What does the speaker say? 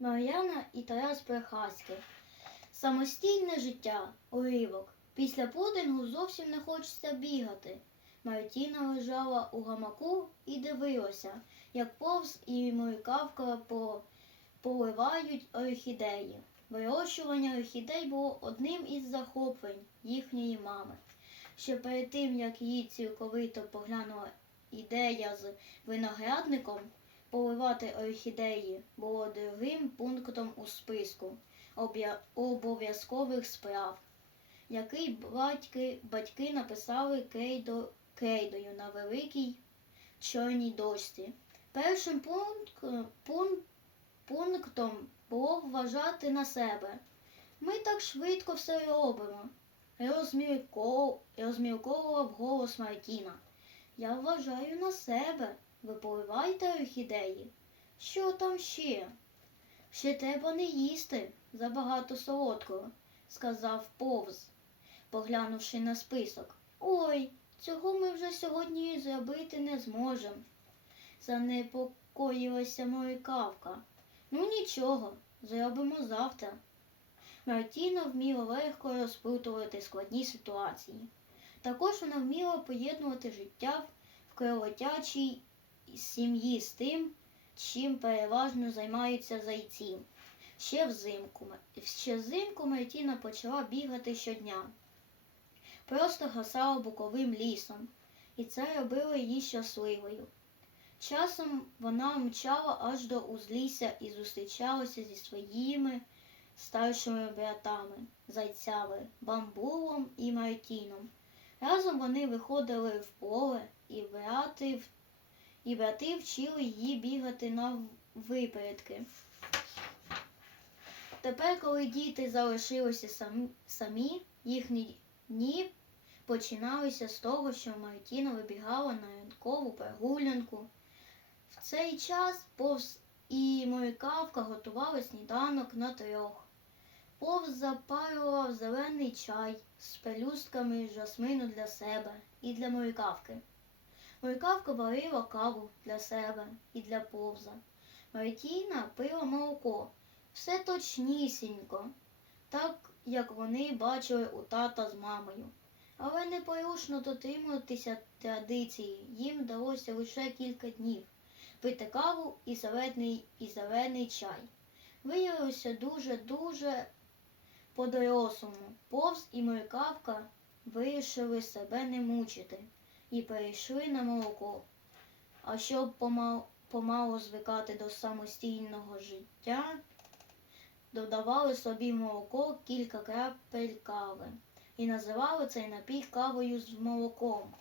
Мар'яна і Тарас Прихаський. Самостійне життя, уривок. Після пудингу зовсім не хочеться бігати. Мартіна лежала у гамаку і дивилася, як повз і моркавка по... поливають орхідеї. Вирощування орхідей було одним із захоплень їхньої мами. Ще перед тим, як її цілковито поглянула ідея з виноградником, поливати орхідеї було другим пунктом у списку обов'язкових справ, який батьки, батьки написали крейдо, крейдою на великій чорній дошці. Першим пункт, пун- пунктом було вважати на себе. Ми так швидко все робимо. Розмірков... Розмірковував голос Мартіна. Я вважаю на себе. Ви поливайте орхідеї. Що там ще? Ще треба не їсти забагато солодкого, сказав повз, поглянувши на список. Ой, цього ми вже сьогодні зробити не зможемо. Занепокоїлася морикавка. Ну нічого, зробимо завтра. Мартіна вміла легко розплутувати складні ситуації. Також вона вміла поєднувати життя в кровотячій сім'ї з тим, чим переважно займаються зайці. Ще взимку, ще взимку Мартіна почала бігати щодня. Просто гасала буковим лісом, і це робило її щасливою. Часом вона мчала аж до узлісся і зустрічалася зі своїми старшими братами, зайцями, бамбулом і Мартіном. Разом вони виходили в поле, і брати, в- і брати вчили її бігати на випередки. Тепер, коли діти залишилися самі, їхні дні починалися з того, що Мартіна вибігала на ранкову прогулянку. В цей час повз і морикавка готували сніданок на трьох. Повз запарював зелений чай з пелюстками жасмину для себе і для морикавки. Морикавка варила каву для себе і для повза. Мартіна пила молоко. Все точнісінько, так як вони бачили у тата з мамою. Але непорушно дотримуватися традиції їм вдалося лише кілька днів. Пити каву і зелений, і зелений чай. Виявилося дуже-дуже по-дорослому. Повз і моркавка вирішили себе не мучити і перейшли на молоко. А щоб помал, помалу звикати до самостійного життя, додавали собі молоко кілька крапель кави і називали цей напій кавою з молоком.